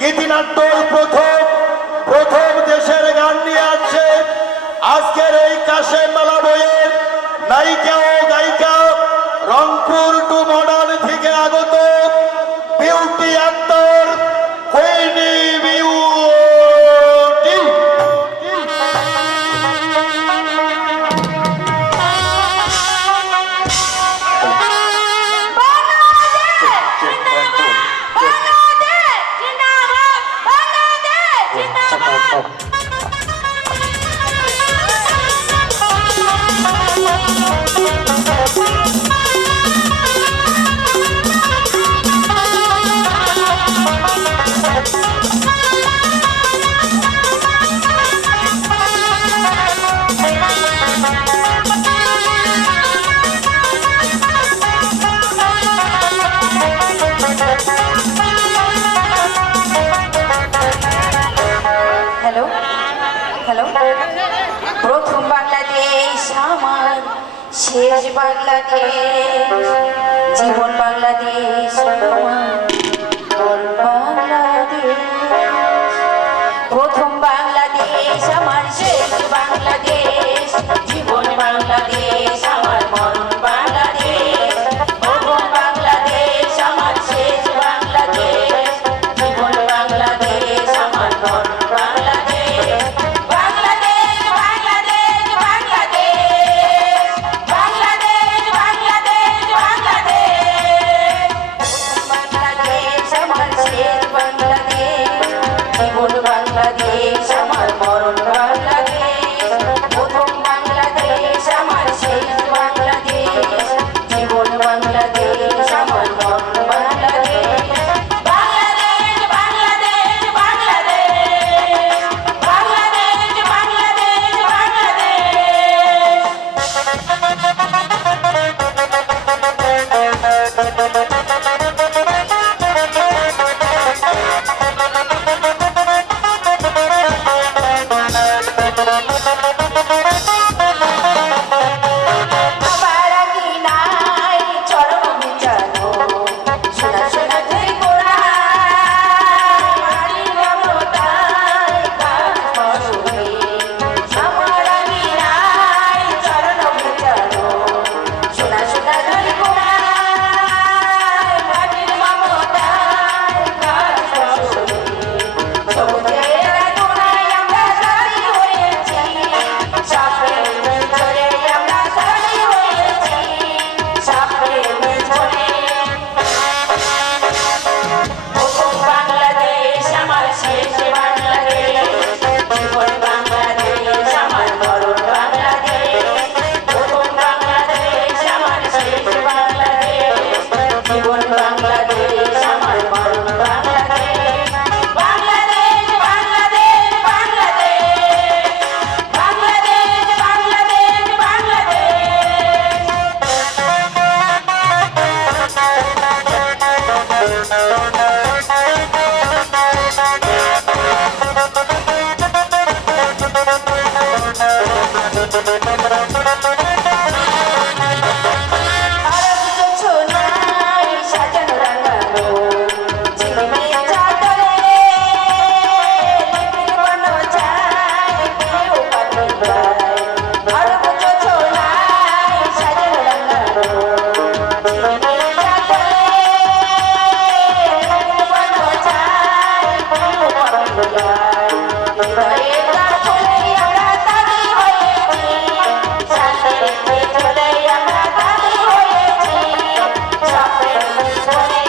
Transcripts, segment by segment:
গীতিনাট্যর প্রথম দেশের গান নিয়ে আসছে আজকের এই কাশেম মেলা বইয়ের নায়িকা ও গায়িকা রংপুর টু মডার্ন থেকে আগত beauty actor Queenie beauty. Hello hello, প্রথম বাংলাদেশ আমার, শেষ বাংলাদেশ, জীবন বাংলাদেশ আমার, মন বাংলাদেশ। প্রথম বাংলাদেশ আমার, শেষ বাংলাদেশ, জীবন বাংলাদেশ আমার, মন বাংলাদেশ। প্রথম বাংলাদেশ আমার, শেষ বাংলাদেশ, জীবন বাংলাদেশ আমার, মন বাংলাদেশ। বাংলাদেশ বাংলাদেশ বাংলাদেশ, বাংলাদেশ বাংলাদেশ বাংলাদেশ। বাংলাদেশ আমার, শেষ বাংলাদেশ, জীবন বাংলাদেশ আমার, মরণ বাংলাদেশ। প্রথম বাংলাদেশ আমার, শেষ বাংলাদেশ, জীবন বাংলাদেশ আমার, মরণ বাংলাদেশ। বাংলাদেশ বাংলাদেশ বাংলাদেশ, বাংলাদেশ বাংলাদেশ আমার আগে নাই চরণ বিচানো, শোনা শোনা তুই কোরআন, মালিক মমতায় কাজ করবে। আমার আগে নাই চরণ বিচানো, শোনা শোনা তুই কোরআন, মালিক মমতায় কাজ করবে। সবুজের আগুনায় আমরা সারি হয়েছি, সাপের পেছনে আমরা সারি হয়েছি, সাপের পেছনে। প্রথম বাংলাদেশ আমার, শেষ বাংলাদেশ, জীবন বাংলাদেশ আমার, মরণ বাংলাদেশ। প্রথম বাংলাদেশ আমার, শেষ বাংলাদেশ, জীবন বাংলাদেশ আমার, মরণ বাংলাদেশ। বাংলাদেশ বাংলাদেশ বাংলাদেশ, বাংলাদেশ বাংলাদেশ বাংলাদেশ। আরব জোছনায় সাজানো রাঙানো জীবনের চাদরে, লিপির বানো চায় কেউ পাখি গায়। আরব জোছনায় সাজানো রাঙানো জীবনের চাদরে, লিপির বানো চায় কেউ পাখি গায়। হৃদয়ের কাঠলে আমরা তালি হয়েছি, শান্তির পেছনে আমরা তালি হয়েছি, সাপের পেছনে।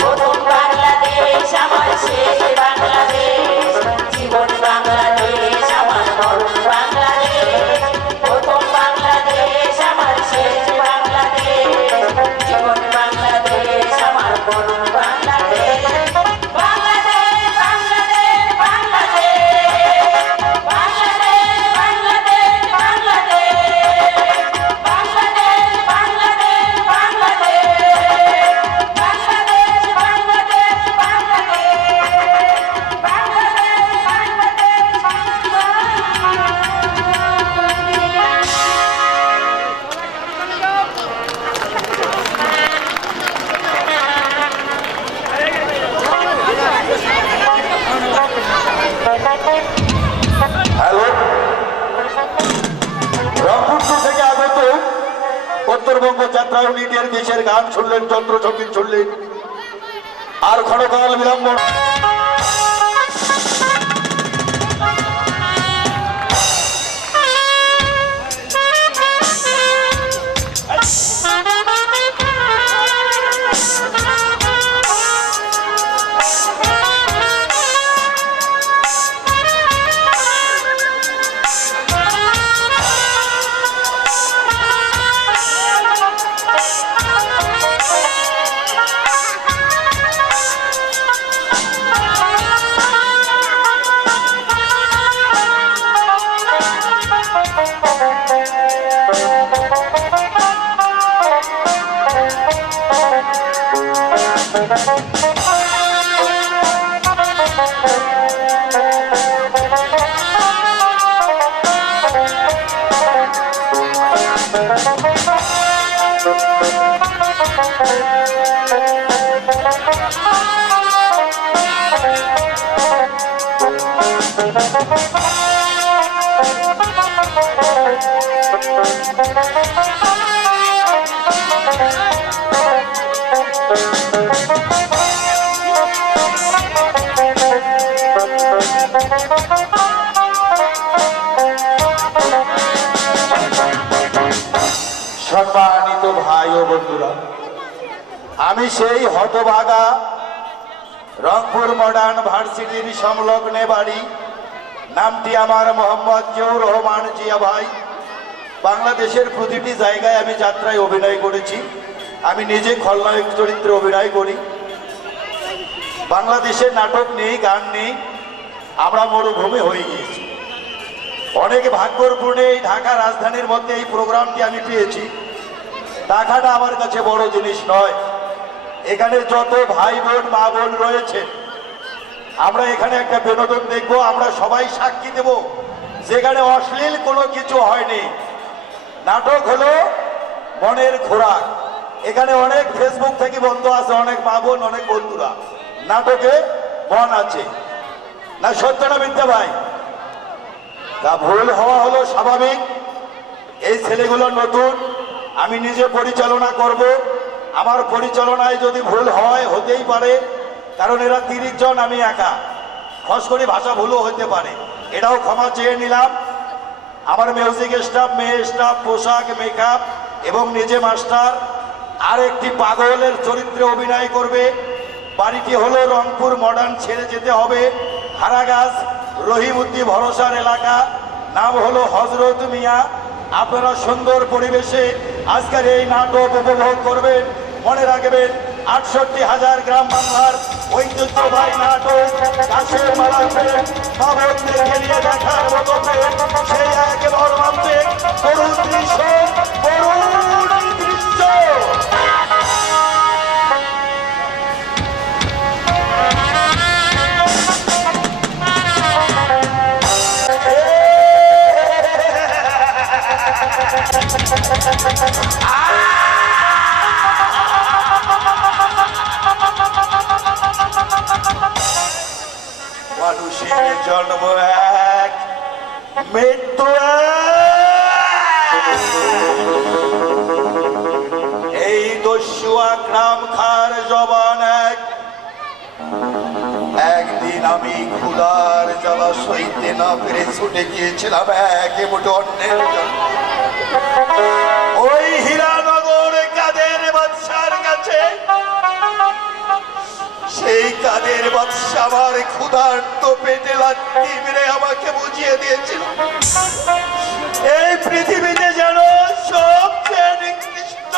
প্রথম বাংলাদেশ আমার, শেষ বাংলাদেশ, জীবন বাংলাদেশ আমার, মরণ বাংলাদেশ। প্রথম বাংলাদেশ আমার, শেষ বাংলাদেশ, জীবন বাংলাদেশ আমার, মরণ বাংলাদেশ। বাংলাদেশ বাংলাদেশ যাত্রা ইউনিটের দেশের গান শুনলেন, যন্ত্র সঙ্গীত শুনলেন। আর ক্ষণকাল বিলম্ব সম্মানিত ভাই ও বন্ধুরা, আমি সেই হতভাগা রংপুর মডার্ন ভার্সিটির সংলগ্নে বাড়ি। নামটি আমার মোহাম্মদ জিয়াউর রহমান জিয়া ভাই। বাংলাদেশের প্রতিটি জায়গায় আমি যাত্রায় অভিনয় করেছি। আমি নিজে খলনায়ক চরিত্রে অভিনয় করি। বাংলাদেশের নাটক নেই, গান নেই, আমরা মরুভূমি হয়ে গিয়েছি। অনেক ভাগ্যপূর্ণে এই ঢাকা রাজধানীর মধ্যে এই প্রোগ্রামটি আমি পেয়েছি। টাকাটা আমার কাছে বড় জিনিস নয়। এখানে যত ভাই বোন মা বোন রয়েছে, আমরা এখানে একটা বিনোদন দেখব। আমরা সবাই সাক্ষী দেব যেখানে অশ্লীল কোনো কিছু হয়নি। নাটক হলো মনের খোরাক। এখানে অনেক ফেসবুক থেকে বন্ধু আছে, অনেক মা বোন, অনেক বন্ধুরা নাটকে মন আছে না। সত্য না মিথ্যা ভাই? তা ভুল হওয়া হলো স্বাভাবিক। এই ছেলেগুলো নতুন, আমি নিজে পরিচালনা করব। আমার পরিচালনায় যদি ভুল হয়, হতেই পারে, কারণ এরা 30 জন, আমি একা। খস করি ভাষা ভুলও হতে পারে, এটাও ক্ষমা চেয়ে নিলাম। আমার মিউজিক স্টাফ, মেয়ে স্টাফ, পোশাক, মেকআপ এবং নিজে মাস্টার আর একটি পাগলের চরিত্রে অভিনয় করবে। বাড়িটি হলো রংপুর মডার্ন, ছেড়ে যেতে হবে হারাগাছ রহিমউদ্দি ভরসার এলাকা। নাম হলো হজরত মিয়া। আপনারা সুন্দর পরিবেশে আজকের এই নাটক উপভোগ করবেন। মনে রাখবেন, 68,000 গ্রাম বাংলার ঐতিহ্যবাহী নাটক কাশের মালাকে মাবনদেরকে নিয়ে দেখার মতো সেই এক মর্মান্তিক করুণ দৃশ্য, করুণ দৃশ্য। মানুষের জন্ম এক, মৃত্যু এক। এই দস্যু আকরাম খার জবান এক। একদিন আমি ক্ষুধার জ্বালা সইতে না পেরে ছুটে গিয়েছিলাম একে মুঠো অন্যের জন্য ওই হীরানগর কাদের বাদশার কাছে। সেই কাদের বাদশা আমার ক্ষুধার্ত পেটে লাথি মেরে আমাকে বুঝিয়ে দিয়েছিল, এই পৃথিবীতে যেন সবচেয়ে নিকৃষ্ট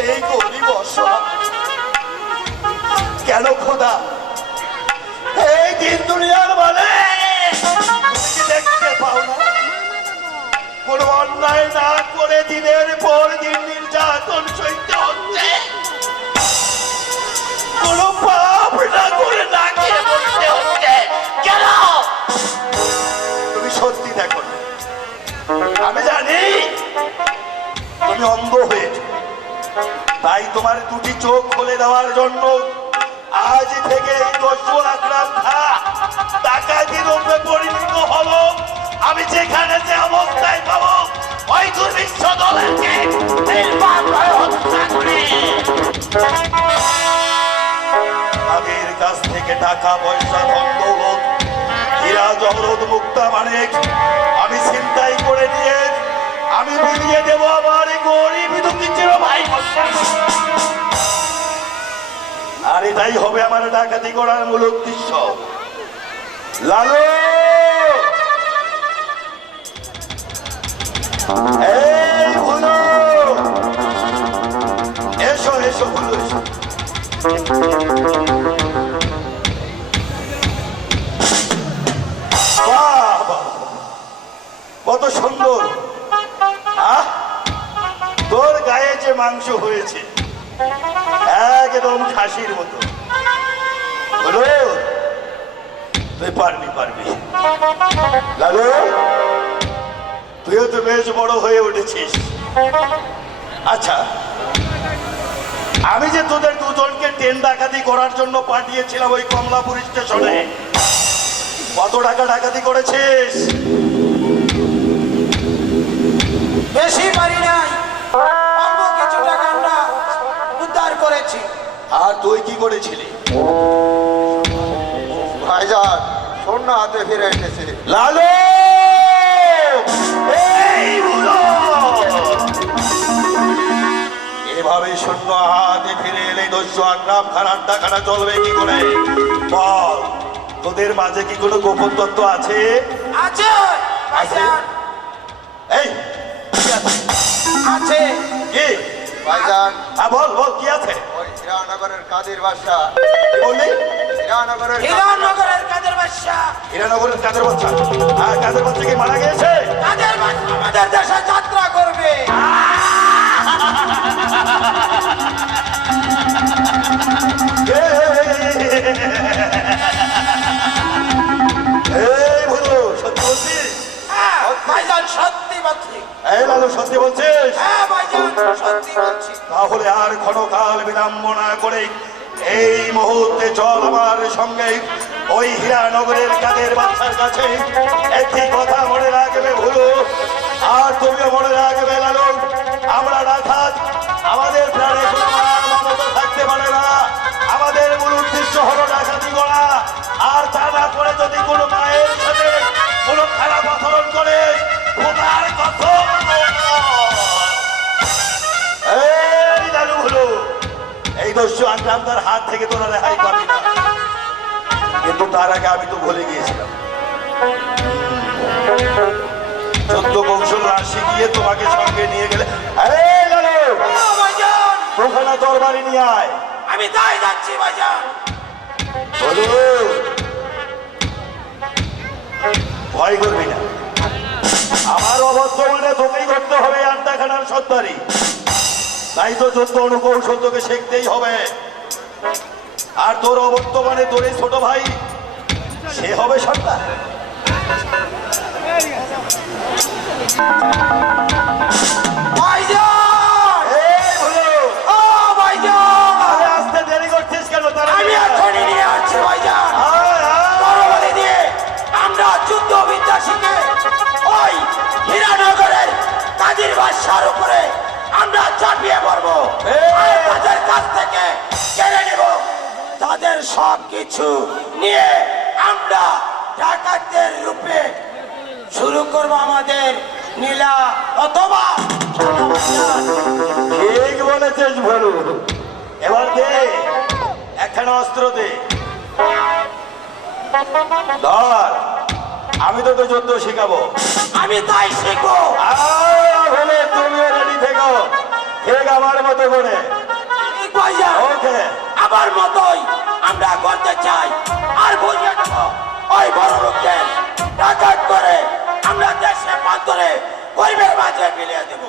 এই গরিব অসহায়। কেন খোদা এই দিন দুনিয়ার মানে দেখতে পাও না? কোন অন্যায় না করে দিনের পর দিন নির্যাতন সইতে হচ্ছে, কোন পাপ না করে না খেয়ে বসতে হচ্ছে কেন? তুমি সত্যি দেখো না, আমি জানি তুমি অন্ধ হয়েছো, তাই তোমার দুটি চোখ খুলে দেওয়ার জন্য আজ থেকে এই দস্যু আকরাম খা ডাকাতির রূপে পরিণত হলো। আমি যেখানে যে অবস্থায় পাবো ওই দুর্ভিক্ষ দলেরকে আগের কাছ থেকে টাকা পয়সা ধন দৌলত হীরা জহরত মুক্তা মানিক আমি ছিনতাই করে নিয়ে আমি বিলিয়ে দেবো আমার এই গরিব দুঃখীর ভাই। আর এটাই হবে আমার ডাকাতি করার মূল উদ্দেশ্য। লালু এই ভুলু, এসো এসো ভুলু এসো। বাহ, বাহ, কত সুন্দর। আহ, তোর গায়ে যে মাংস হয়েছে একদম খাসির মতো। বলো তুই পারবি পারবি। লালু তুইও তো বেশ বড় হয়ে উঠেছিস। আচ্ছা, আমি যে তোদের দুজনকে ট্রেন ডাকাতি করার জন্য পাঠিয়েছিলাম ওই কমলাপুর স্টেশনে, কত টাকা ডাকাতি করেছিস? বেশি পারি নাই, অল্প কিছু টাকা আমরা উদ্ধার করেছি। আর তুই কি করেছিলি? ভাইজান শূন্য হাতে ফিরে এসেছে। লালু এই বুড়ো, এভাবে শূন্য হাতে ফিরে এলে দস্যু আকরাম খানার টাকাটা চলবে কি করে? বল, তোদের মাঝে কি কোনো গোপন তত্ত্ব আছে? আছে ভাইজান, এই কি আছে? আছে। কি? ভাইজান হ্যাঁ বল বল, কি আছে? ওই হীরানগরের কাদের বাদশা, কি বললি? হীরানগরের হিরানগরের কাদের বাদশা, হীরানগরের কাদের বাচ্চা? হ্যাঁ, কাদের বাচ্চা কি মারা গিয়েছে? কাদের বাদশা আমাদের দেশে যাত্রা করবে। এই ভুলু, সত্যি বলছিস? হ্যাঁ ভাইজান, সত্যি বলছি। এই লালু, সত্যি বলছিস? হ্যাঁ ভাইজান, সত্যি বলছি। তাহলে আর ক্ষণকাল বিলম্ব না করে এই মুহূর্তে চল আমার সঙ্গে ওই হীরানগরের কাদের বাচ্চার কাছে। একটি কথা মনে রাখবে ভুলু, আর তুমিও মনে রাখবে লালু, আমরা রাখাত আমাদের প্রাণে কোনো মায়া মমতা থাকতে পারে না। আমাদের মূল উদ্দেশ্য হলো ডাকাতি করা। আর তা না করে যদি কোনো মায়ের সাথে কোনো খারাপ আচরণ করে খোদার কসম এই লালু ভুলু, এই দস্যু আকরাম তার হাত থেকে তোরা রেহাই পাবি না। কিন্তু তার আগে আমি তো ভুলে গিয়েছিলাম, 14 কৌশল না শিখিয়ে তোমাকে সঙ্গে নিয়ে গেলে। এই লালু, হ্যাঁ ভাইজান, ওখানে তোর বাড়ি নিয়ে আয়। আমি তাই যাচ্ছি ভাইজান। বলু, ভয় করবি না, আমার অবর্তমানে তোকেই করতে হবে আড্ডাখানার সর্দারি। তাই তো যুদ্ধ অনুকৌশল তোকে শিখতেই হবে। আর তোর অবর্তমানে তোর এই ছোট ভাই, সে হবে সর্দার। ভাইজান, এই ভুলু, ও ভাইজান, আরে আসতে দেরি করছিস কেন? আমি এখনই নিয়ে আসছি ভাইজান। তরবারি দিয়ে আমরা যুদ্ধ বিদ্যা শিখে ওই হীরানগরের কাজীর বাদশার উপরে আমরা চাপিয়ে পড়বো। আর তাদের কাছ থেকে কেড়ে নেব তাদের সব কিছু নিয়ে আমরা ডাকাতদের রূপে শুরু করবো আমাদের নীলা অথবা। ঠিক বলেছিস ভুলু। এবার দে একখানা অস্ত্র দে, ধর, আমি তোকে যুদ্ধ শিখাবো। আমি তাই শিখবো। বলে তুমিও রেডি থেকো, ঠিক আমার মতো করে। ঠিক ভাইজান, ওকে, আমার মতোই আমরা করতে চাই। আর বুঝিয়ে দেব ওই বড় লোকদের ডাকাত করে আমরা দেশে পান্তরে গরিবের মাঝে বিলিয়ে দেব।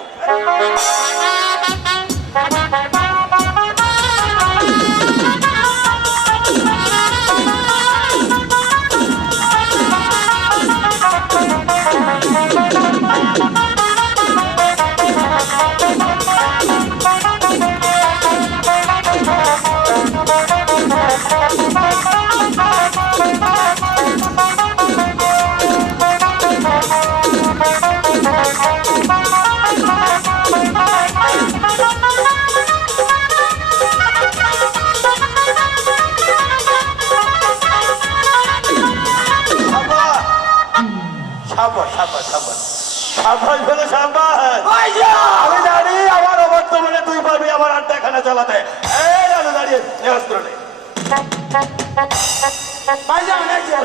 সাব্বাস বলে সাব্বাস। ভাইজান আমি জানি আমার অবর্তমানে তুই পারবি আমার আড্ডাখানা চালাতে। এই জানো দাঁড়িয়ে নে অস্ত্র নে। ভাইজান এই যে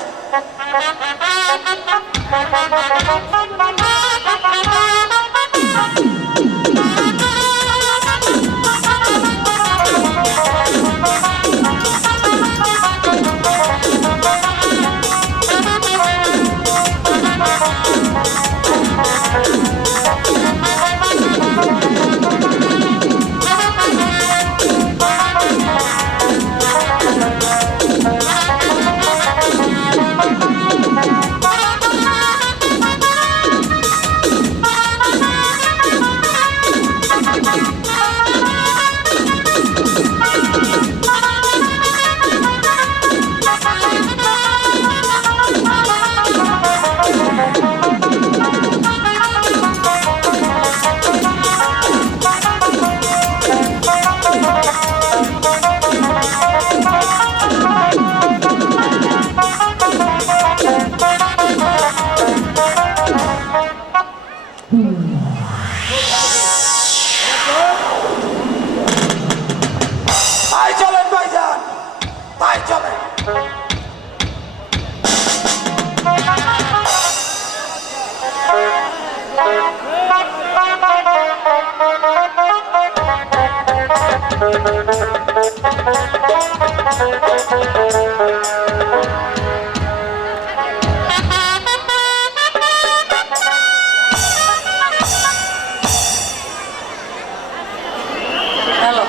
তাই চলেন ভাইজান, তাই চলেন। হ্যালো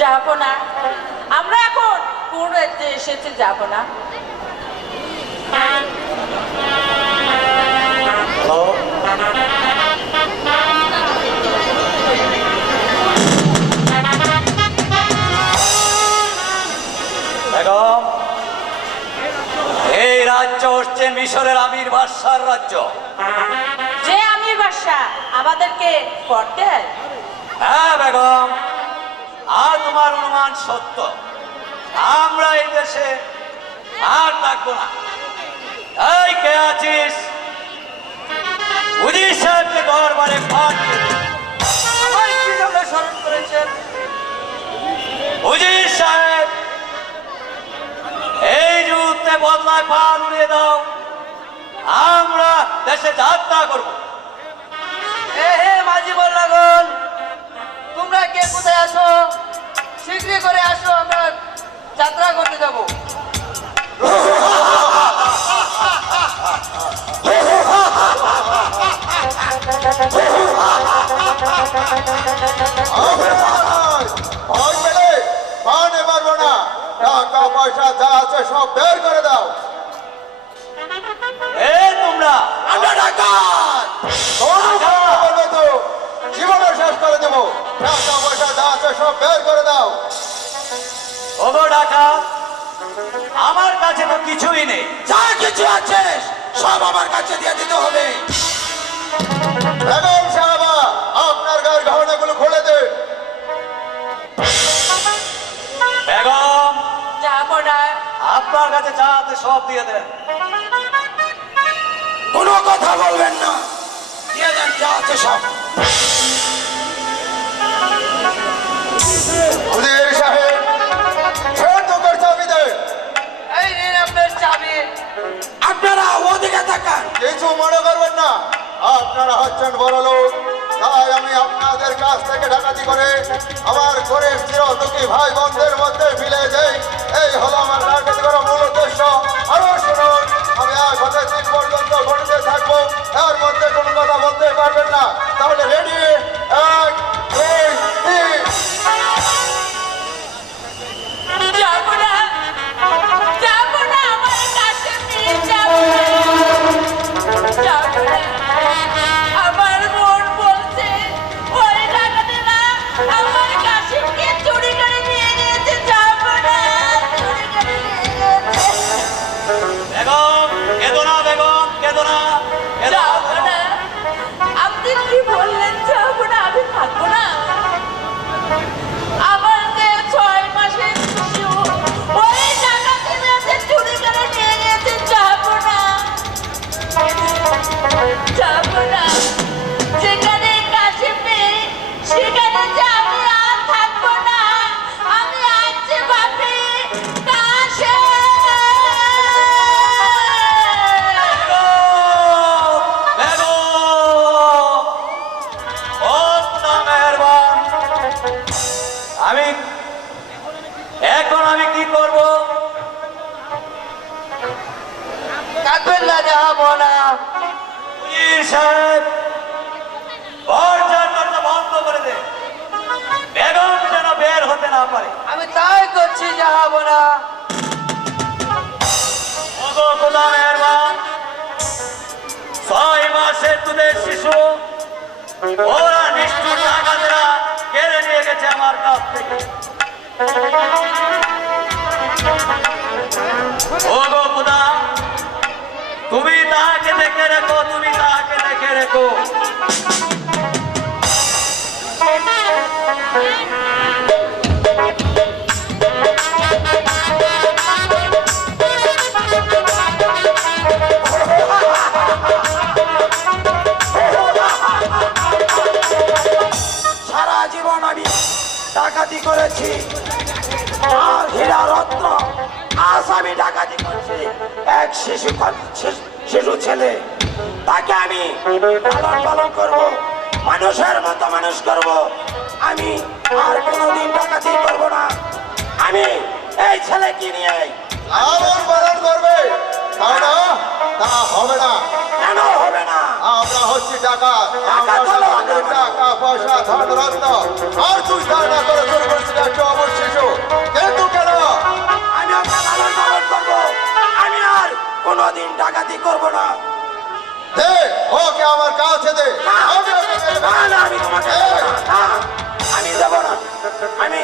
যাবো না আমরা এখন কোন রাজ্যে এসেছে যাবো না। হ্যালো বেগম, এই রাজ্য হচ্ছে মিশরের আমির বাদশার রাজ্য। যে আমির বাদশা আমাদেরকে করতে হয়। হ্যাঁ বেগম, আর তোমার অনুমান সত্য। আমরা এই দেশে আর থাকবো না। এই কে আছিস? উজির সাহেবকে দরবারে পাঠ আমার কি জন্য স্মরণ করেছেন? উজির সাহেব, এই যুদ্ধে বদলায় পান উড়িয়ে দাও, আমরা দেশে যাত্রা করবো। হে মাঝি বল্লাগন, তোমরা কে কোথায় আসো? শীঘ্রই করে আসো, আমরা যাত্রা করতে যাবো। ভয় পেলে পানে পারবো না। টাকা পয়সা যা আছে সব বের করে দাও। এ তোমরা, আমরা ডাকাত। বলবে তো জীবনে শেষ করে দেবো। টাকা পয়সা যা আছে সব বের করে দাও। ওগো ডাকাত, আমার কাছে তো কিছুই নেই। যা কিছু আছে সব আমার কাছে দিয়ে দিতে হবে। বেগম সাহেবা, আপনার গায়ের গহনাগুলো খুলে দেন। বেগম, যাবো না। আপনার কাছে যা আছে সব দিয়ে দেন। কোনো কথা বলবেন না, দিয়ে দেন যা আছে সব। উজির সাহেব, ছেড়ে তোকে চাবি দেন। এই নিন আপনার চাবি। আপনারা ওদিকে তাকান। কিছু মনে করবেন না, আপনারা হচ্ছেন বড় লোক, তাই আমি আপনাদের কাছ থেকে ডাকাতি করে আমার গরিব চিরদুঃখী ভাই বোনদের মধ্যে মিলে দেই। এই হলো আমার ডাকাতি করার মূল উদ্দেশ্য। আরো শুনুন, আমি 1 হতে 3 পর্যন্ত গণিতে থাকবো, এর মধ্যে কোনো কথা বলতে পারবেন না। তাহলে রেডি? 1, 2, 3। যাবো না, যাবো না, আমার কাছে নিয়ে যাবো না। যাবো না। আমার মন বলছে ওই ডাকাতেরা আমার কাশিমকে চুরি করে নিয়ে গেছে। যাবো না, চুরি করে নিয়ে গেছে। বেগম, কেঁদো না বেগম, কেঁদো না, কেঁদো না। যাবো না। আপনি কি বললেন? করবেন না জাহাপনা। পুলিশ সাহেব দরজার দরজা বন্ধ করে দে, বেগম যেন বের হতে না পারে। আমি তাই করছি জাহাপনা। ওগো খোদা মেহেরবান, 6 মাসের দুধের শিশু ওরা নিষ্ঠুর ডাকাতেরা কেড়ে নিয়ে গেছে আমার কাছ থেকে। ওগো খোদা, তুমি তাকে দেখে রেখো, তুমি তাকে দেখে রেখো। সারা জীবন আমি ডাকাতি করেছি, আর হীরা রত্ন, আজ আমি ডাকাতি করছি এক শিশু ছেলে। তাকে আমি লালন পালন করবো, মানুষের মতো মানুষ করব। আমি আর কোনোদিন ডাকাতি করব না। আমি এই ছেলেকে নিয়ে লালন পালন করবে তা না, তা হবে না। কেন হবে না? আমরা হচ্ছি ডাকাত, আমরা ডাকাত হলো সকলের টাকা পয়সা ধন রত্ন, আর তুই ধারণা করে চলে বলছিস একটা অবশ শিশু। কিন্তু কেন? আমি ওকে লালন পালন করব, আমি আর কোনোদিন ডাকাতি করব না। দে ওকে আমার কাছে দে, আমি ওকে মেরে না, ফেলবো। না, আমি তোমাকে দেব না। না, আমি দেব না। আমি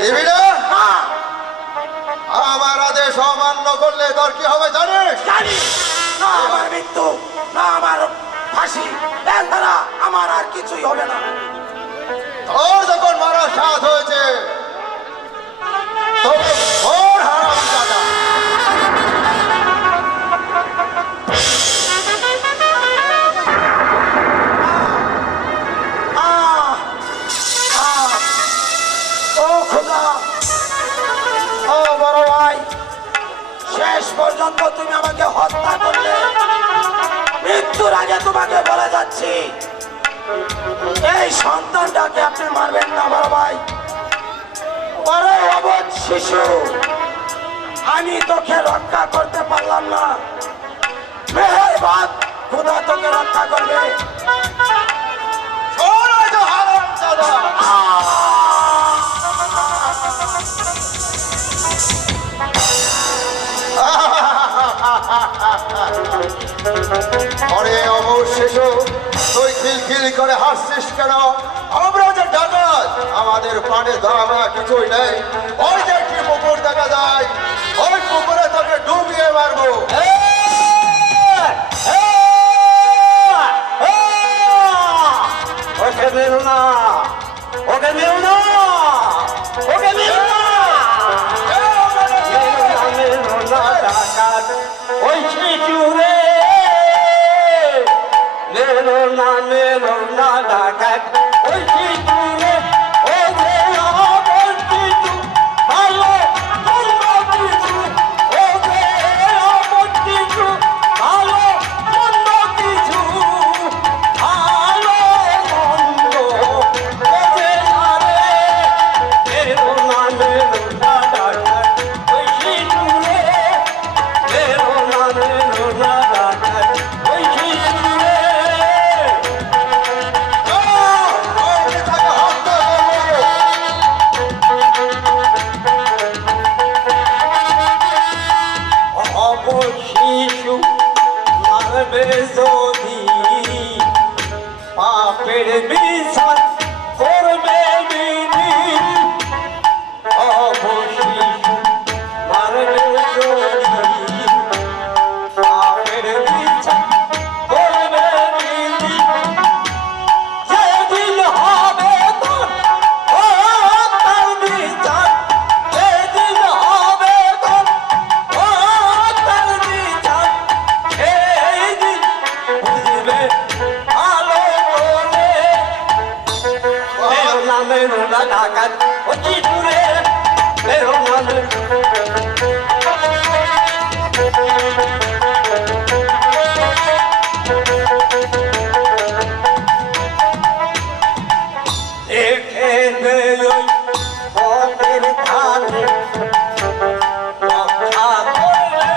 দিবি না? না, আমার আদেশ অমান্য করলে তোর কি হবে জানিস? জানি না আমার মৃত্যু, না আমার ফাঁসি, এছাড়া আমার আর কিছুই হবে না। তোর যখন মারা সাথ হয়েছে তোকে ঘোর হারামজাদা। আহ, আহ, ও খোদা, ও বড় ভাই, শেষ পর্যন্ত তুমি আমাকে হত্যা করলে। মৃত্যুর আগে তোমাকে বলে যাচ্ছি, এই সন্তানটাকে আপনি মারবেন না বড় ভাই। বড় অবধ শিশু, আমি তোকে রক্ষা করতে পারলাম না। মেহেরবান খোদা তোকে রক্ষা করবে। শোন ওই যে হারামজাদা। আরে অমর শিশু, তুই খিলখিল করে হাসছিস কেন? আমরা যে ডাকাত, আমাদের প্রাণে ধরা কিছুই নেই। ওই যে একটি পুকুর দেখা যায়, ওই পুকুরে তোকে ডুবিয়ে মারবো। ওকে মেরো না, ওকে মেরো না, ওকে মেরো না, মেরো না ডাকাত ওই শিশু রে, মেরো না ডাকাত ওই শিশু রে। ও যে আমার শিশু, ভালো মন্দ কিছু, ও যে আমার শিশু, ভালো মন্দ কিছু, ভালো মন্দ বোঝে না রে। মেরো না ডাকাত ওই শিশু রে, মেরো না ডাকাত ওই শিশু রে। আমি তাকে হত্যা করবো। অবশিশু মারবে যদি, পাপের বিচার করবে বিধি। অবশিশু মারবে যদি, পাপের বিচার করবে বিধি। যেদিন হবে তোর তার বিচার, যেদিন হবে তোর তার বিচার, সেই দিন বুঝবে ভালো করে। মেরো না ডাকাত ও শিশু রে, মেরো না। দেখে ওই পথের ধারে রক্ষা করলে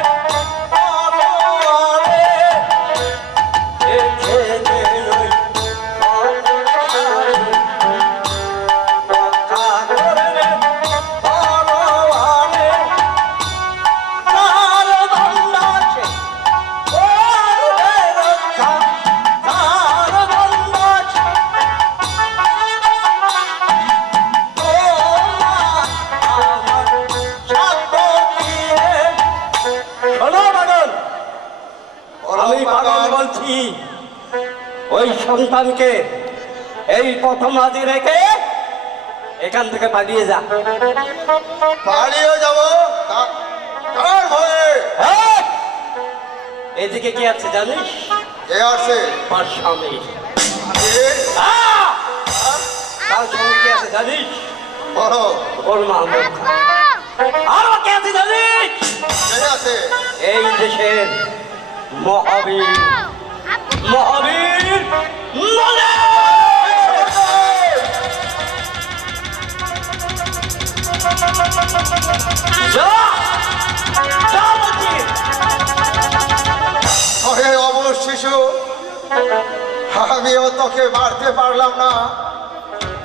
ওই সন্তানকে এই প্রথম আদি রেখে এখান থেকে পালিয়ে যা। পালিয়ে যাবো কার ভয়ে? এই! এদিকে কি আছে জানিস? কে আছে? আমার স্বামী। আমি? আহ! তার সঙ্গে কি আছে জানিস? বলো ওর মাহমুদ খান। আরো কে আছে জানিস? কে আছে? এই দেশের মহাবীর মহাবীর মনে! যা! যা বলছি! ওহে অবশ শিশু, আমিও তোকে মারতে পারলাম না,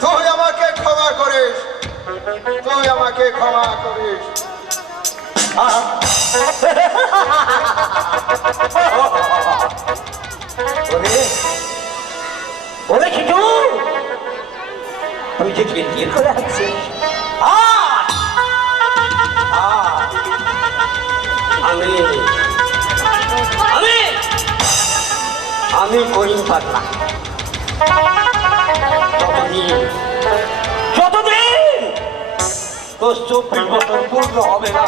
তুই আমাকে ক্ষমা করিস, তুই আমাকে ক্ষমা করিস। ওরে ওরে কিটু, তুই যে খিলখিল করে আসছিস। আমি আমি আমি করিম পাগলা। যতদিন তোর 24 বছর পূর্ণ হবে না,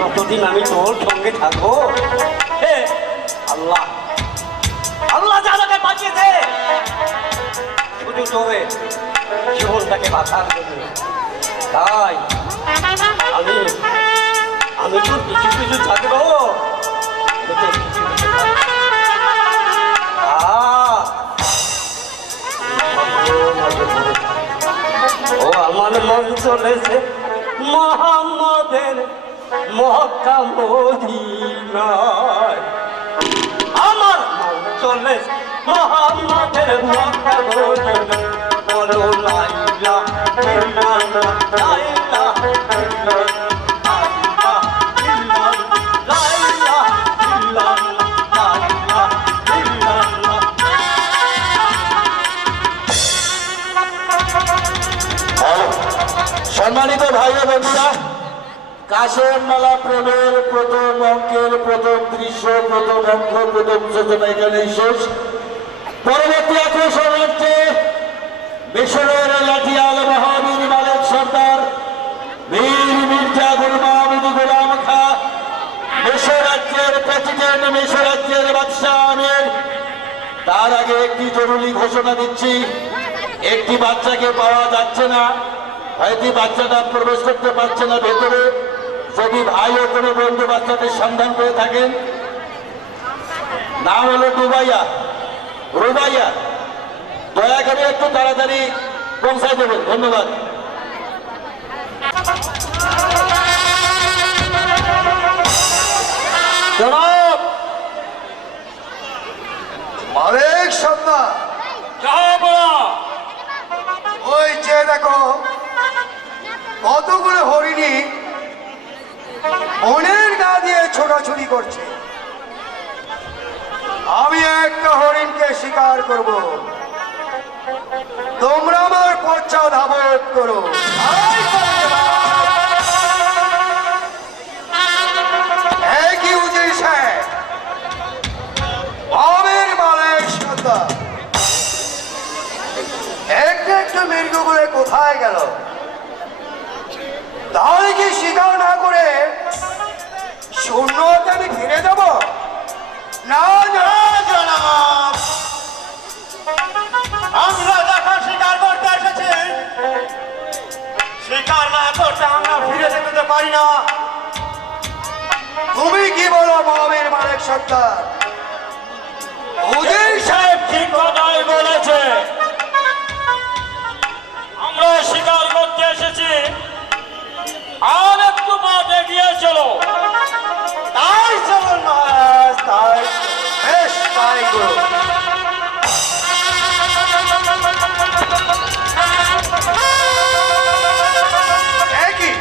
ততদিন আমি তোর সঙ্গে থাকবো। হে আল্লাহ, আল্লাহ যাদেরকে বাঁচিয়েছে শুধু তোরে জীবনটাকে বাঁচার জন্য, তাই আমি আমি তোর পিছু পিছু থাকবো। তোর পিছু পিছু থাকবো। ও আমার মন চলেছে মোহাম্মদের মক্কা মদিনায়, আমার মন চলেছে মোহাম্মদের মক্কা মদিনায়। বলো লা ইলাহা ইল্লাল্লাহ, লা ইলাহা ইল্লাল্লাহ, লা ইলাহা ইল্লাল্লাহ, লা ইলাহা ইল্লাল্লাহ। সম্মানিত ভাই ও বন্ধুরা, কাশেম মালা প্রেমের প্রথম অঙ্কের প্রথম দৃশ্য, প্রথম অঙ্ক, প্রথম যোজনা এখানে শেষ। পরবর্তী আকর্ষণ হচ্ছে মিশরের লাঠিয়াল মহাবীর মালিক সর্দার বীর মির্জা গুলাম মাহমুদ গোলাম খা, মিশর রাজ্যের প্রেসিডেন্ট, মিশর রাজ্যের বাদশাহ আমির। তার আগে একটি জরুরি ঘোষণা দিচ্ছি, একটি বাচ্চাকে পাওয়া যাচ্ছে না, হয়তো বাচ্চাটা প্রবেশ করতে পারছে না ভেতরে। যদি ভাই ও কোনো বন্ধু বাচ্চাদের সন্ধান করে থাকেন, নাম হলো রুবাইয়া, দয়া করে একটু তাড়াতাড়ি পৌঁছায় দেবেন, ধন্যবাদ। জনাব মালিক সন্তান, ওই যে দেখো কতগুলো হরিণী বনের গা দিয়ে ছোটাছুটি করছে, আমি একটা হরিণকে শিকার করব, তোমরা আমার পশ্চাৎ করো। একই উজির সাহেব, আমের মালিক সন্তান, একটা একটা মৃগগুলো কোথায় গেল? তাহলে কি শিকার না করে শূন্য হাতে আমি ফিরে যাব? না না জনাব, আমরা যখন শিকার করতে এসেছি, শিকার না করতে আমরা ফিরে যেতে পারি না। তুমি কি বলো মহাবীর মালিক সন্তান? উজির সাহেব ঠিক কথাই বলেছে, আমরা শিকার করতে এসেছি, আর একটু মাঠে গিয়ে চলো। তাই চলুন মহারাজ, তাই বেশ তাই করুন। একই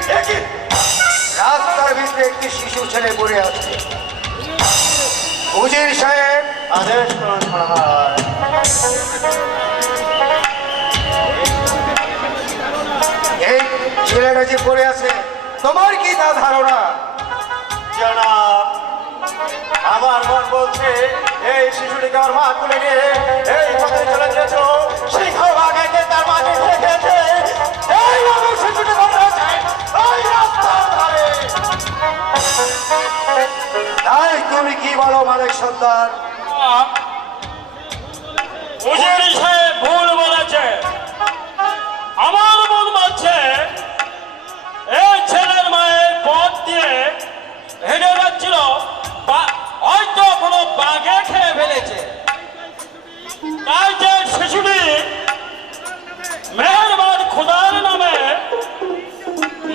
রাস্তার ভিতরে একটি শিশু ছেলে পড়ে আছে। উজির সাহেব আদেশ করুন মহারাজ। এই ছেলেটা যে পড়ে আছে, তোমার কি তা ধারণা? জনাব, আমার মন বলছে এই শিশুটিকে আমার মা তুলে নিয়ে এই পথে চলে গিয়েছিল শিখাও আগে তার মাকে রেখেছে এই আমার শিশুটি বসেছে ওই রাস্তার ধারে। তাই তুমি কি বলো মালিক সর্দার? উজির সাহেব ভুল বলেছে। আমার মন বলছে এই ছেলের মায়ের পথ দিয়ে হেঁটে যাচ্ছিল, হয়তো কোনো বাঘে খেয়ে ফেলেছে। তাই যে শিশুটি মেহেরবান খোদার নামে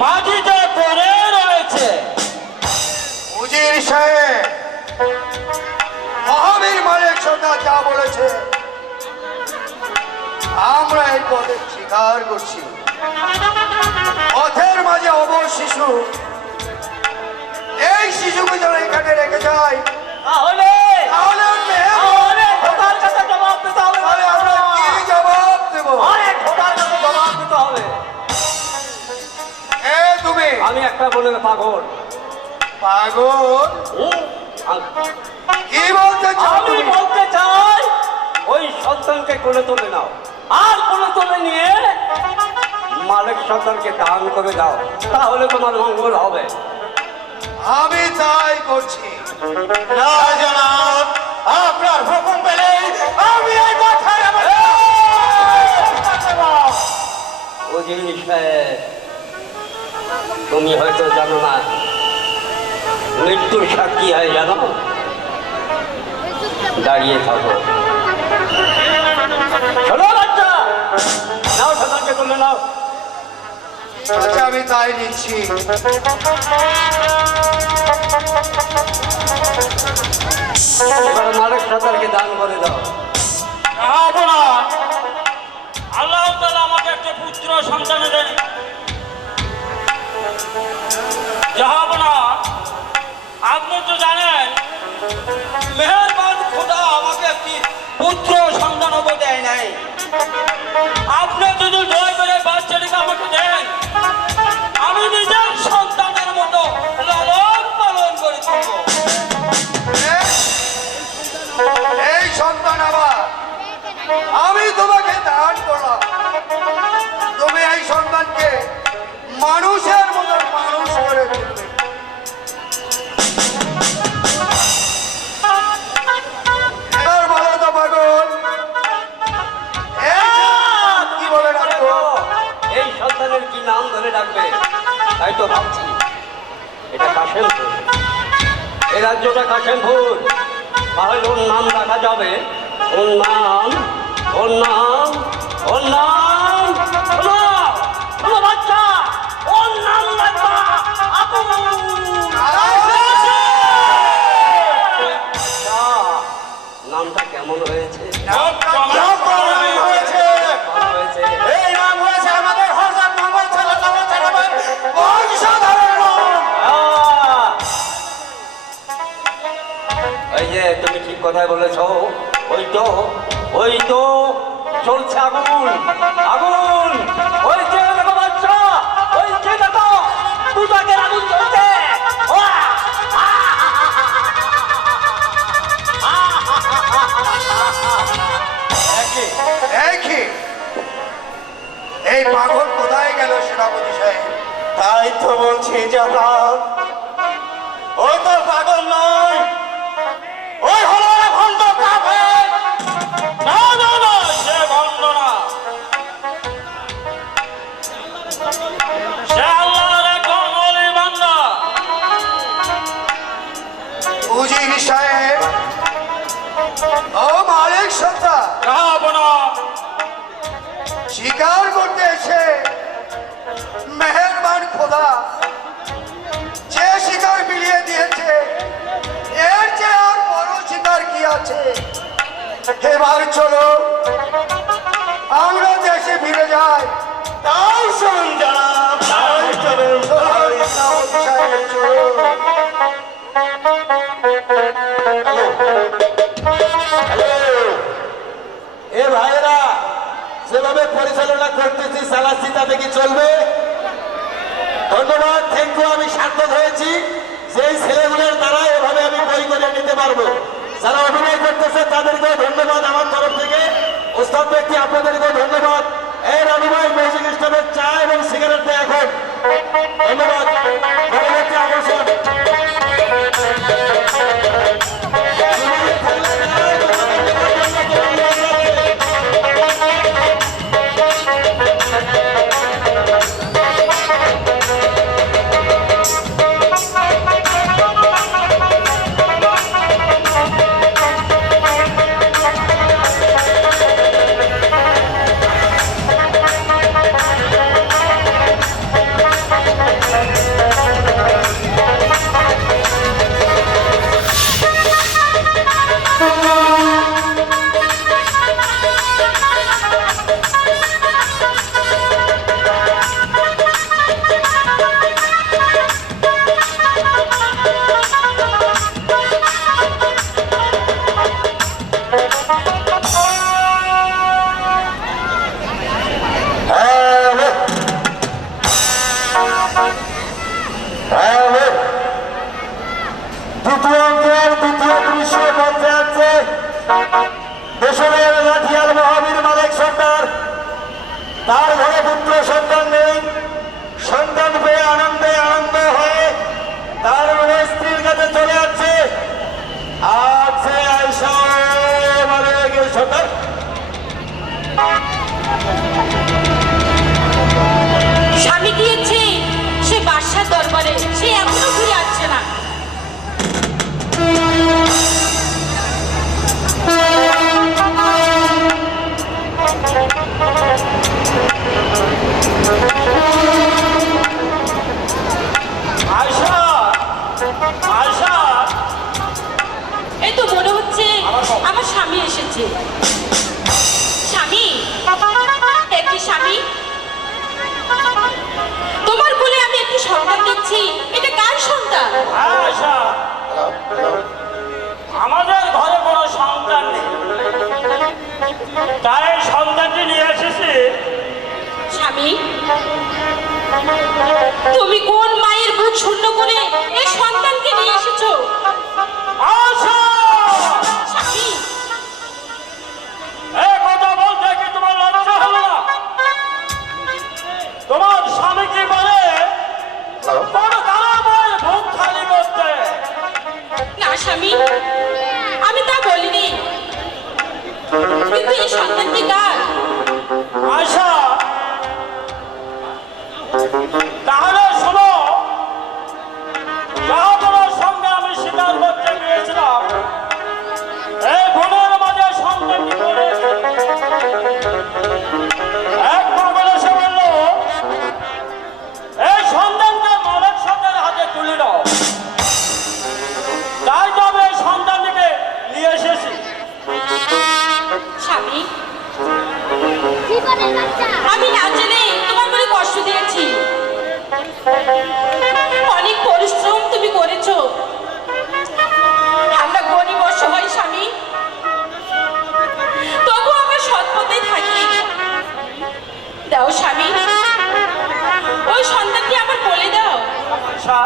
মাটিতে পড়ে রয়েছে। উজির সাহেব, মহাবীর মালিক সর্দার যা বলেছে আমরা এই পথে স্বীকার করছি। পথের মাঝে অবশ শিশু, এই শিশুকে যেন এখানে রেখে যায় তাহলে তাহলে খোদার কাছে জবাব দিতে হবে। তাহলে আমরা কি জবাব দেব? খোদার কাছে জবাব দিতে হবে। এ তুমি আমি একটা বলে পাগল। পাগল? কি বলতে চাও আমি তুমি? বলতে চাই ওই সন্তানকে কোলে তুলে নাও, আর কোলে তুলে নিয়ে মালিক সন্তানকে দান করে দাও, তাহলে তোমার মঙ্গল হবে। আমি তাই করছি। না জনাব, আপনার হুকুম পেলে আমি এই কথায় ও জিনিস তুমি হয়তো জানো না, মৃত্যুর সাক্ষী হয় জানো। দাঁড়িয়ে থাকো। চলো বাচ্চা, নাও সন্তানকে তুলে নাও। আচ্ছা আমি তাই নিচ্ছি। এবার মালিক সন্তানকে দান করে দাও। আল্লাহ তাআলা আমাকে একটা পুত্র সন্তান দেন। জাহাবনা, আপনি তো জানেন মেহেরবান খোদা আমাকে একটি পুত্র সন্তান দেয় নাই। আপনি যদি দয়া করে বাচ্চাটিকে আমাকে দেন, আমি নিজের সন্তানের মতো লালন পালন করে তুলব। এই সন্তান আবার আমি তোমাকে দান করলাম, তুমি এই সন্তানকে মানুষের মতো মানুষ করে তুলবে। এবার বলো তো পাগল, কি বলে রাখবো? এই সন্তানের কি নাম ধরে ডাকবে তাই তো ভাবছি। এটা কাশেমপুর, এই রাজ্যটা কাশেমপুর, তাহলে ওর নাম রাখা যাবে। ওর নাম ওর নাম ওর নাম শোনো বাচ্চা, ওর নাম রাখবা আবুল। নামটা কেমন হয়েছে? হয়েছে। হয়েছে। এই নাম হয়েছে আমাদের হযরত মুহাম্মদ সাল্লাল্লাহু আলাইহি ওয়াসাল্লামের বংশধরের নাম। এই যে তুমি ঠিক কথাই বলেছ। ওই তো চলছে আগুন, আগুন। ওই যে দেখো বাচ্চা, ওই যে দেখো দুটাকে আগুন চলছে। দেখি এই পাগল কোথায় গেল সেনাপতি সাহেব? তাই তো বলছি জনাব, ওই তো পাগল নয়, ওই হলো ভণ্ড কাফের। না না না, সে ভণ্ড না, সে আল্লাহর এক ওলি বান্দা। উজির সাহেব, ও মালিক সর্দার, শিকার করতে এসে মেহেরবান খোদা যে শিকার মিলিয়ে দিয়েছে, এর চেয়ে আর বড় শিকার কি আছে? এবার চলো আমরা দেশে ফিরে যাই। তাই শুনুন জনাব, তাই চলুন, তাই সেনাপতি সাহেব চলো। এ ভাইয়েরা, যেভাবে পরিচালনা করতেছি চালাচ্ছি তাতে কি চলবে? ধন্যবাদ, থ্যাংক ইউ। আমি সার্থক হয়েছি। সেই ছেলেগুলোর দ্বারা এভাবে আমি বই করে নিতে পারবো। যারা অভিনয় করতেছে তাদেরকেও ধন্যবাদ আমার তরফ থেকে। ওস্তাদ ব্যক্তি আপনাদেরকেও ধন্যবাদ। এই রবিবার মিউজিক স্টপের চা এবং সিগারেট দেয় এখন। ধন্যবাদ। পরবর্তী আকর্ষণ দ্বিতীয় অঙ্কের দ্বিতীয় দৃশ্য পথে আছে দেশের লাঠিয়াল মহাবীর মালিক সরকার। তার ঘরে পুত্র সন্তান নেই, সন্তান পেয়ে আনন্দে আনন্দ হয়ে তার স্ত্রীর কাছে চলে যাচ্ছে। আছে আয়সা মালিক সরকার। স্বামী গিয়েছে সে বাদশার দরবারে, সে এখনো ফিরে আসছে না। আয়শা, আয়শা, এই তো মনে হচ্ছে আমার স্বামী এসেছে। স্বামী, একটি স্বামী, তোমার কোলে আমি একটি সন্তান দেখছি। এটা কার সন্তান? হ্যাঁ আয়শা, আমাদের ঘরে কোনো সন্তান নেই, তাই সন্তানটি নিয়ে এসেছি। স্বামী, তুমি কোন মায়ের বুক শূন্য করে এই সন্তানকে নিয়ে এসেছো? আয়শা, স্বামী, এই কথা বলতে কি তোমার লজ্জা হলো না? তোমার স্বামী কি বলে বড় কারাময় বুক খালি করতে? না স্বামী, আমি তা বলিনি, কিন্তু এই সন্তানটি কার? আয়শা, তাহলে শোনো, যাহাদের সঙ্গে আমি স্বীকার করতে গিয়েছিলাম এই বনের মাঝে সন্তানটি করে এক পাগল এসে বলল এই সন্তানকে মালিক সরকারের হাতে তুলে দাও। তাই তো আমি এই সন্তানটিকে নিয়ে এসেছি। স্বামী, আমি না জেনে তোমার মনে কষ্ট দিয়েছি। অনেক পরিশ্রম তুমি করেছো। আমরা গরিব অসহায় স্বামী, তবু আমরা সৎ পথে থাকি। দাও স্বামী, ওই সন্তানটি আমার বলে দাও। আয়শা,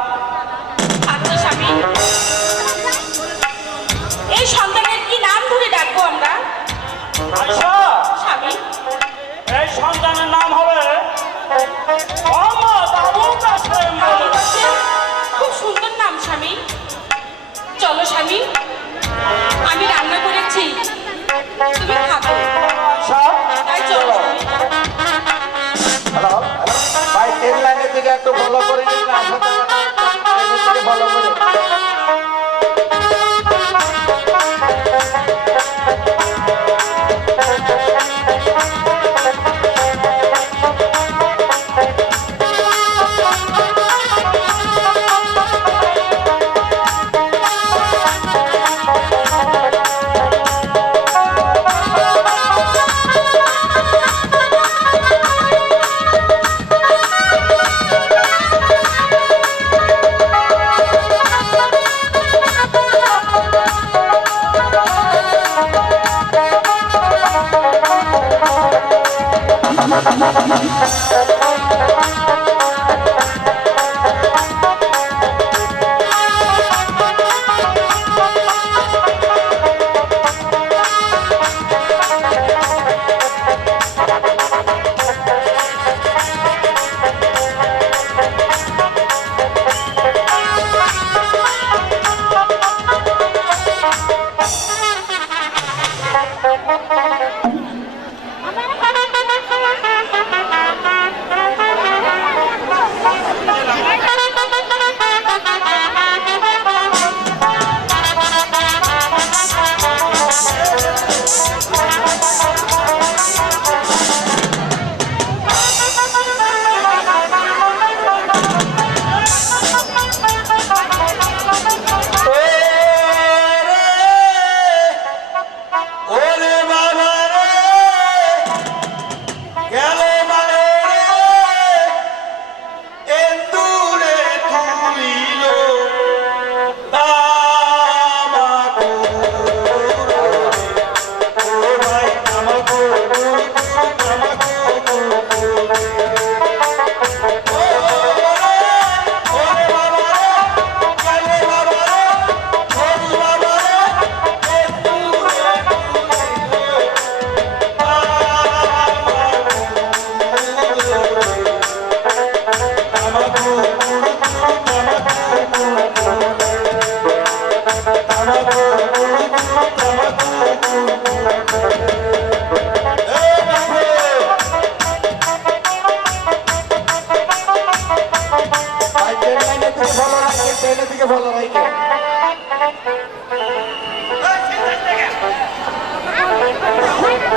আচ্ছা স্বামী, এই সন্তানের কি নাম ধরে ডাকবো আমরা? আয়শা, স্বামী, এই সন্তানের নাম হবে মোহাম্মদ আবুল কাসেম। ঠিক আছে, খুব সুন্দর নাম স্বামী। চলো স্বামী, আমি রান্না করেছি, তুমি খাবো। আয়শা, তাই চলো স্বামী। হ্যালো ভাই, ট্রেন লাইনের দিকে একটু ফলো করে নিন। আসলে ফলো করে ওরে বাবা রে, গেল মারে রে, এন্দুরে তুলিল তামাকু রে। ও ভাই তামাকু, তামাকু রে। ওরে বাবা রে, গেল বাবা রে, ওরে বাবা রে, এন্দুরে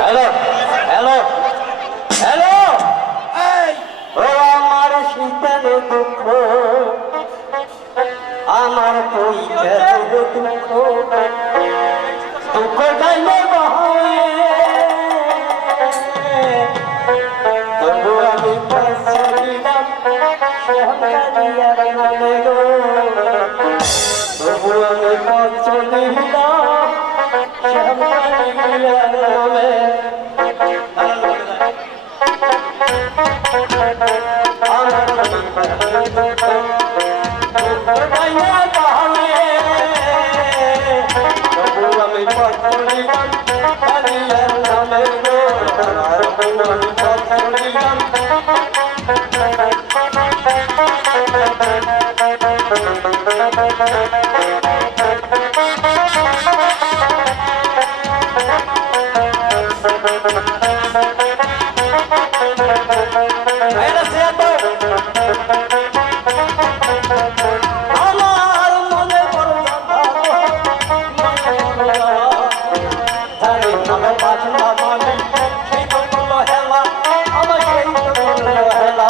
হ্যালো হ্যালো হ্যালো, এই ও আমার শীতল দুঃখ, আমার তুই দুঃখ, দুঃখ গাইলে তবু আমি পাশালিলাম সহকারিয়ার নামে গো, তবু আমি পাশালিলাম সহকারিয়ার নামে। আমার মনে বড় সেই তো বললো হেলা, আমার সেই তো বললো হেলা।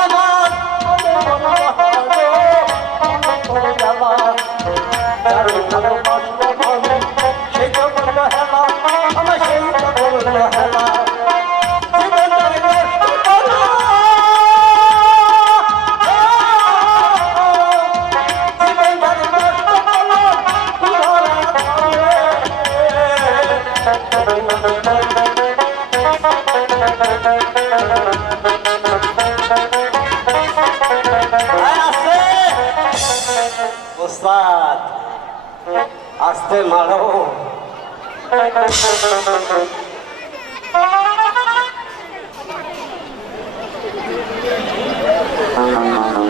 আমার মনে বড় হেলা, সেই তো বললো হেলা, আমার সেই তো বললো হেলা। ওস্তাদ আস্তে মারো,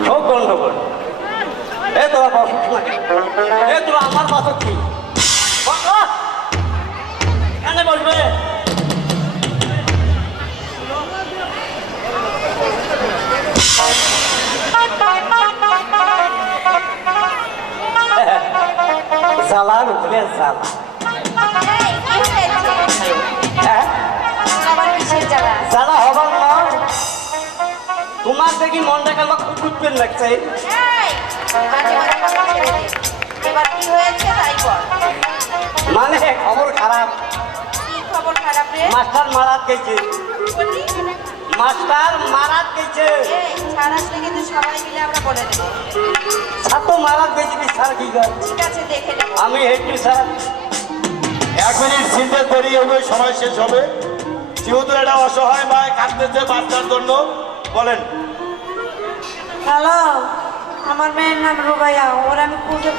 খুব গন্ডগোল। এ তোরা বস না, এ তোরা আমার পাশে কি এনে বসবে? জ্বালার উপরে জ্বালা। হ্যাঁ, জ্বালা হবার নয়, তোমার দেখি মনটা কেন কুটকুট লাগছে। এবার কি হয়েছে তাই বল। মানে খবর খারাপ, কি খবর খারাপ রে? মাস্টার মারাত গেছে, মাস্টার মারাত গেছে। এই ছাড় আসলে কিন্তু সবাই মিলে আমরা বলে দেবো। ছাত্র মারাত গেছে, স্যার কি করে? ঠিক আছে দেখে নেবো। আমি হেডি স্যার। 1 মিনিট চিন্তা করি হবে, সময় শেষ হবে। যেহেতু এটা অসহায় মায় কাঁদতেছে বাচ্চার জন্য, বলেন। হ্যালো, আমার মেয়ের নাম রুবাইয়া, ওর আমি খুঁজে